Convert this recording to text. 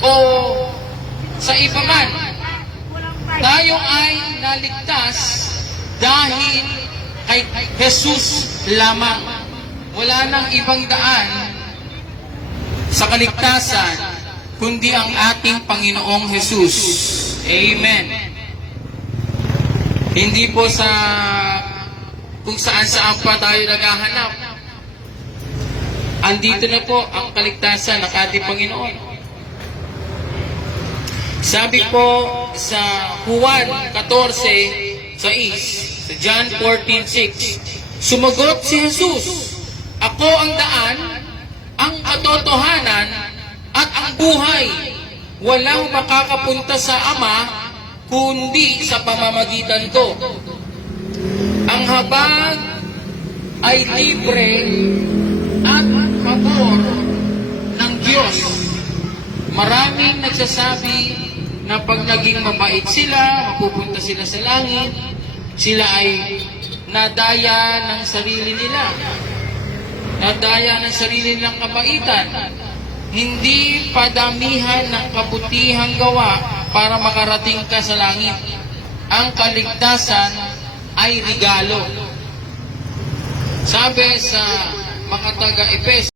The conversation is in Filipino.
o sa iba man. Tayo ay naligtas dahil kay Jesus lamang. Wala nang ibang daan sa kaligtasan kundi ang ating Panginoong Jesus. Amen. Hindi po sa kung saan-saan pa tayo naghahanap. Andito na po ang kaligtasan ng ating Panginoon. Sabi po sa Juan 14:6, sa John 14:6, sumagot si Jesus, "Ako ang daan, ang katotohanan, at ang buhay. Walang makakapunta sa Ama kundi sa pamamagitan ko." Ang habag ay libre at pabor ng Diyos. Maraming nagsasabi na pag naging mabait sila, mapupunta sila sa langit, sila ay nadaya ng sarili nila. Nadaya ng sarili nilang kabaitan. Hindi padamihan ng kabutihang gawa para makarating ka sa langit. Ang kaligtasan ay regalo. Sabi sa mga taga-Efeso,